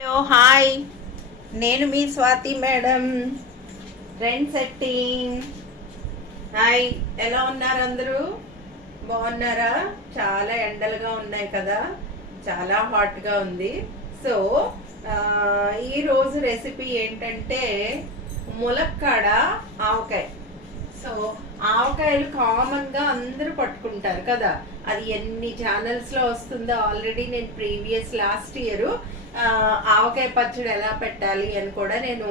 Hello hi. నేను మీ Swathi madam. Trend setting hi ఎలా ఉన్నారు అందరూ? బాగున్నారా? చాలా ఎండలుగా ఉన్నాయి కదా. చాలా హాట్గా ఉంది. సో ఈరోజు రెసిపీ ఏంటంటే ములక్కాడ ఆవకాయ. సో ఆవకాయలు కామన్గా అందరూ పట్టుకుంటారు కదా. అది ఎన్ని ఛానల్స్లో వస్తుందో ఆల్రెడీ నేను ప్రీవియస్ లాస్ట్ ఇయర్ ఆవకాయ పచ్చడి ఎలా పెట్టాలి అని కూడా నేను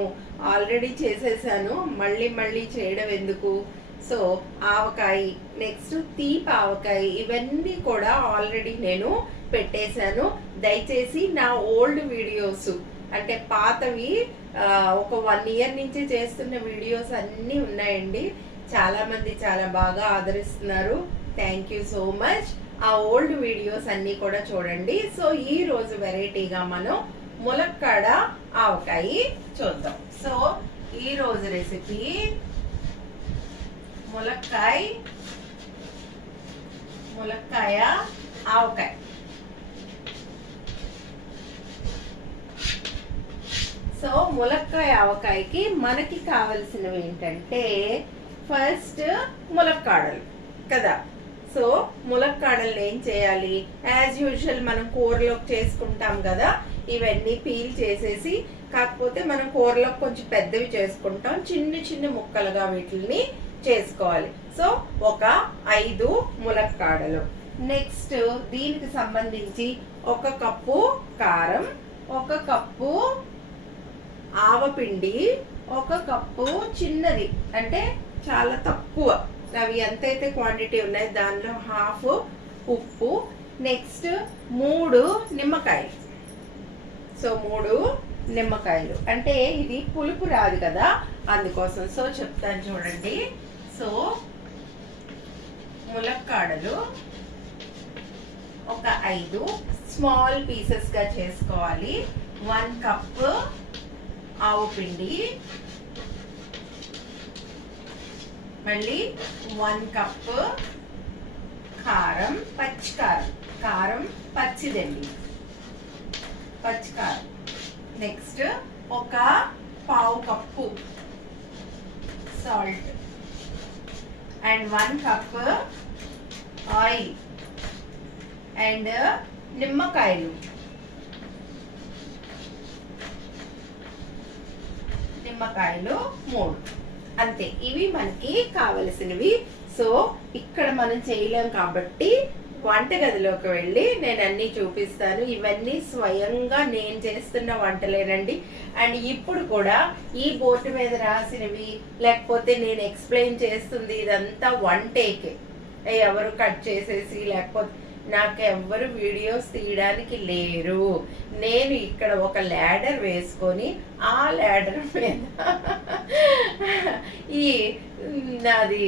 ఆల్రెడీ చేసేసాను. మళ్ళీ మళ్ళీ చేయడం ఎందుకు? సో ఆవకాయ నెక్స్ట్ తీపి ఆవకాయ ఇవన్నీ కూడా ఆల్రెడీ నేను పెట్టేశాను. దయచేసి నా ఓల్డ్ వీడియోస్ అంటే పాతవి ఒక వన్ ఇయర్ నుంచి చేస్తున్న వీడియోస్ అన్నీ ఉన్నాయండి. చాలామంది చాలా బాగా ఆదరిస్తున్నారు. థ్యాంక్ యూ సో మచ్ ఆ ఓల్డ్ వీడియోస్ అన్నీ కూడా చూడండి. సో ఈ రోజు వెరైటీగా మనం ములక్కాడ ఆవకాయ చూద్దాం. సో ఈ రోజు రెసిపీ ములక్కాయ ములక్కాయ ఆవకాయ. సో ములక్కాయ ఆవకాయకి మనకి కావలసినవి ఏంటంటే ఫస్ట్ ములక్కాడలు కదా? సో ములక్కాడల్ని ఏం చేయాలి? యాజ్ యూజువల్ మనం కూరలోకి చేసుకుంటాం కదా ఇవన్నీ పీల్ చేసేసి కాకపోతే మనం కూరలోకి కొంచెం పెద్దవి చేసుకుంటాం చిన్న చిన్న ముక్కలుగా వీటిని చేసుకోవాలి. సో ఒక ఐదు ములక్కాడలు. నెక్స్ట్ దీనికి సంబంధించి ఒక కప్పు కారం ఒక కప్పు ఆవపిండి ఒక కప్పు చిన్నది అంటే చాలా తక్కువ. అవి ఎంతైతే క్వాంటిటీ ఉన్నాయి దానిలో హాఫ్ ఉప్పు నెక్స్ట్ మూడు నిమ్మకాయలు. సో మూడు నిమ్మకాయలు. అంటే ఇది పులుపు రాదు కదా? అందుకోసం. సో చెప్తాను చూడండి. సో ములక్కాడలు ఒక ఐదు. స్మాల్ పీసెస్గా చేసుకోవాలి. వన్ కప్ ఆవు పిండి మళ్ళీ వన్ కప్ కారం పచ్చి కారం. కారం పచ్చిదండి పచ్చి కారం. నెక్స్ట్ ఒక పావు cup salt and one cup oil and నిమ్మకాయలు. నిమ్మకాయలు మూడు. అంతే. ఇవి మనకి కావలసినవి. సో ఇక్కడ మనం చేయలేం కాబట్టి వంటగదిలోకి వెళ్ళి నేను అన్ని చూపిస్తాను. ఇవన్నీ స్వయంగా నేను చేస్తున్న వంటలేనండి. అండ్ ఇప్పుడు కూడా ఈ బోర్డు మీద రాసినవి లేకపోతే నేను ఎక్స్ప్లెయిన్ చేస్తుంది ఇదంతా వన్ ఎవరు కట్ చేసేసి లేకపోతే నాకు ఎవ్వరు వీడియోస్ తీయడానికి లేరు. నేను ఇక్కడ ఒక ల్యాడర్ వేసుకొని ఆ ల్యాడర్ మీద ఈ నాది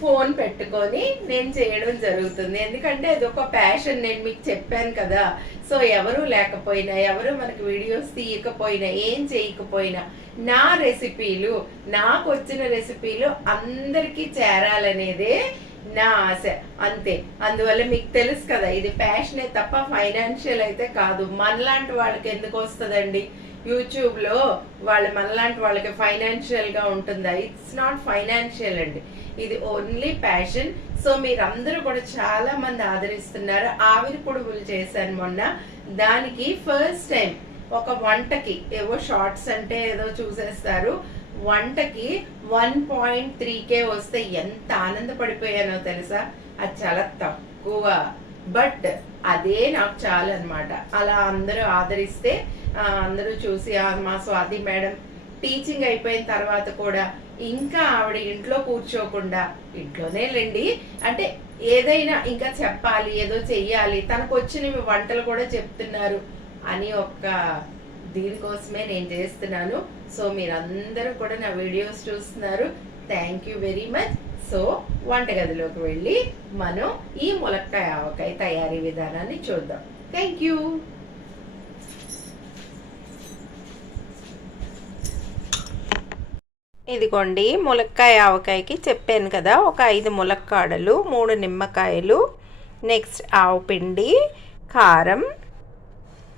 ఫోన్ పెట్టుకొని నేను చేయడం జరుగుతుంది. ఎందుకంటే అది ఒక ప్యాషన్ నేను మీకు చెప్పాను కదా. సో ఎవరు లేకపోయినా ఎవరు మనకు వీడియోస్ తీయకపోయినా ఏం చేయకపోయినా నా రెసిపీలు నాకు వచ్చిన రెసిపీలు అందరికీ చేరాలనేదే నా ఆశ. అంతే. అందువల్ల మీకు తెలుసు కదా ఇది ప్యాషనే తప్ప ఫైనాన్షియల్ అయితే కాదు. మనలాంటి వాళ్ళకి ఎందుకు వస్తుందండి? యూట్యూబ్లో వాళ్ళు వాళ్ళ మనలాంటి వాళ్ళకి ఫైనాన్షియల్గా ఉంటుందా? ఇట్స్ నాట్ ఫైనాన్షియల్ అండి. ఇది ఓన్లీ ప్యాషన్ సో మీరందరూ కూడా చాలా మంది ఆదరిస్తున్నారు. ఆవిరి పొడుగులు చేశాను మొన్న. దానికి ఫస్ట్ టైం ఒక వంటకి ఏవో షార్ట్స్ అంటే ఏదో చూసేస్తారు. వంటకి వన్ పాయింట్ త్రీ కే వస్తే ఎంత ఆనందపడిపోయానో తెలుసా? అది చాలా తక్కువ. బట్ అదే నాకు చాలు అనమాట అలా అందరూ ఆదరిస్తే అందరూ చూసి మా స్వాతి మేడం టీచింగ్ అయిపోయిన తర్వాత కూడా ఇంకా ఆవిడ ఇంట్లో కూర్చోకుండా ఇంట్లోనే లేండి. అంటే ఏదైనా ఇంకా చెప్పాలి ఏదో చెయ్యాలి తనకు వచ్చినవి వంటలు కూడా చెప్తున్నారు అని ఒక దీనికోసమే నేను చేస్తున్నాను. సో మీరందరూ కూడా నా వీడియోస్ చూస్తున్నారు. Thank you very much so వంటగదిలోకి వెళ్ళి మనం ఈ ములక్కాయ ఆవకాయ తయారీ విధానాన్ని చూద్దాం. థ్యాంక్ యూ ఇదిగోండి ములక్కాయ ఆవకాయకి చెప్పాను కదా ఒక ఐదు ములక్కాడలు మూడు నిమ్మకాయలు నెక్స్ట్ ఆవు పిండి కారం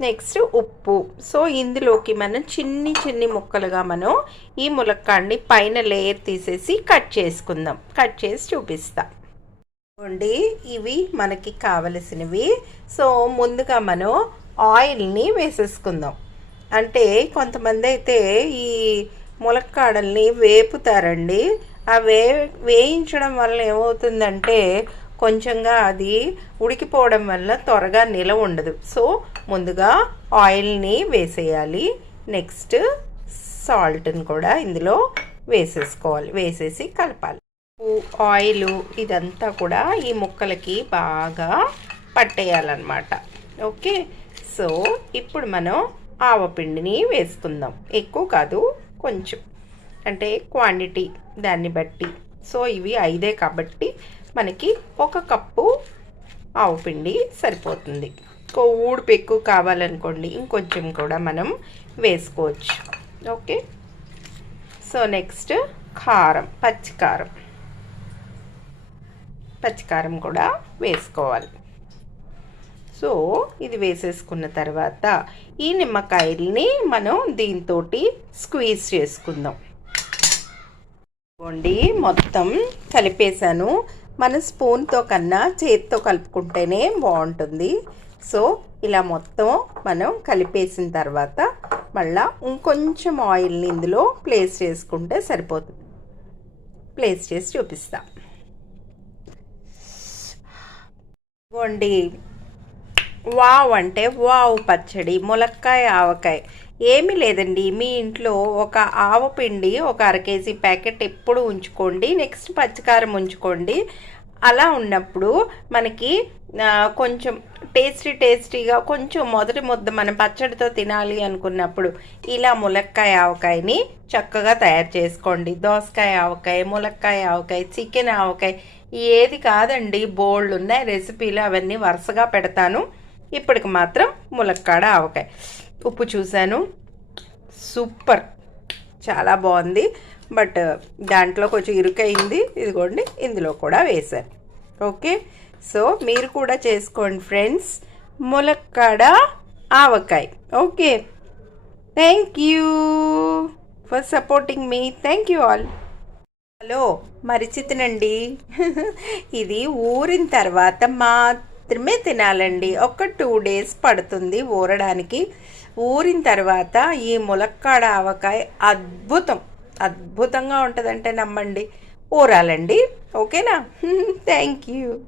నెక్స్ట్ ఉప్పు. సో ఇందులోకి మనం చిన్ని చిన్ని ముక్కలుగా మనం ఈ ములక్కాడిని పైన లేయర్ తీసేసి కట్ చేసుకుందాం. కట్ చేసి చూపిస్తా. చూడండి ఇవి మనకి కావలసినవి. సో ముందుగా మనం ఆయిల్ని వేసేసుకుందాం. అంటే కొంతమంది అయితే ఈ ములక్కాడల్ని వేపుతారండి. ఆ వే వేయించడం వల్ల ఏమవుతుందంటే కొంచెంగా అది ఉడికిపోవడం వల్ల త్వరగా నిల ఉండదు. సో ముందుగా ఆయిల్ని వేసేయాలి. నెక్స్ట్ సాల్ట్ని కూడా ఇందులో వేసేసుకోవాలి. వేసేసి కలపాలి. ఆయిల్ ఇదంతా కూడా ఈ ముక్కలకి బాగా పట్టేయాలన్నమాట. ఓకే సో ఇప్పుడు మనం ఆవపిండిని వేసుకుందాం. ఎక్కువ కాదు కొంచెం. అంటే క్వాంటిటీ దాన్ని బట్టి. సో ఇవి ఐదే కాబట్టి మనకి ఒక కప్పు ఆవపిండి సరిపోతుంది. ఇంకో ఊడుపు ఎక్కువ కావాలనుకోండి ఇంకొంచెం కూడా మనం వేసుకోవచ్చు. ఓకే? సో నెక్స్ట్ కారం పచ్చికారం. పచ్చికారం కూడా వేసుకోవాలి. సో ఇది వేసేసుకున్న తర్వాత ఈ నిమ్మకాయల్ని మనం దీంతో స్క్వీజ్ చేసుకుందాం. ఇదిగోండి మొత్తం కలిపేశాను. మన స్పూన్తో కన్నా చేతితో కలుపుకుంటేనే బాగుంటుంది. సో ఇలా మొత్తం మనం కలిపేసిన తర్వాత మళ్ళా ఇంకొంచెం ఆయిల్ని ఇందులో ప్లేస్ చేసుకుంటే సరిపోతుంది. ప్లేస్ చేసి చూపిస్తా. ఇవ్వండి వావ్ అంటే వావ్ పచ్చడి. ములక్కాయ ఆవకాయ. ఏమీ లేదండి. మీ ఇంట్లో ఒక ఆవపిండి ఒక అర కేజీ ప్యాకెట్ ఎప్పుడు ఉంచుకోండి. నెక్స్ట్ పచ్చికారం ఉంచుకోండి. అలా ఉన్నప్పుడు మనకి కొంచెం టేస్టీ టేస్టీగా కొంచెం మొదటి ముద్ద మనం పచ్చడితో తినాలి అనుకున్నప్పుడు ఇలా ములక్కాయ ఆవకాయని చక్కగా తయారు చేసుకోండి. దోసకాయ ఆవకాయ ములక్కాయ ఆవకాయ చికెన్ ఆవకాయ ఏది కాదండి. బోల్డ్ ఉన్నాయి రెసిపీలు అవన్నీ వరుసగా పెడతాను. ఇప్పటికి మాత్రం ములక్కాడ ఆవకాయ. ఉప్పు చూశాను. సూపర్. చాలా బాగుంది. బట్ దాంట్లో కొంచెం ఇరుకైంది. ఇదిగోండి ఇందులో కూడా వేశాను. ఓకే? సో మీరు కూడా చేసుకోండి ఫ్రెండ్స్. ములక్కాడ ఆవకాయ. Okay? Thank you for supporting me. Thank you all. Hello మరిచితినండి. ఇది ఊరిన తర్వాత మాత్రమే తినాలండి. ఒక టూ డేస్ పడుతుంది ఊరడానికి. ఊరిన తర్వాత ఈ ములక్కాడ ఆవకాయ అద్భుతం. అద్భుతంగా ఉంటుందంటే నమ్మండి. ఊరాలండి. ఓకేనా? Thank you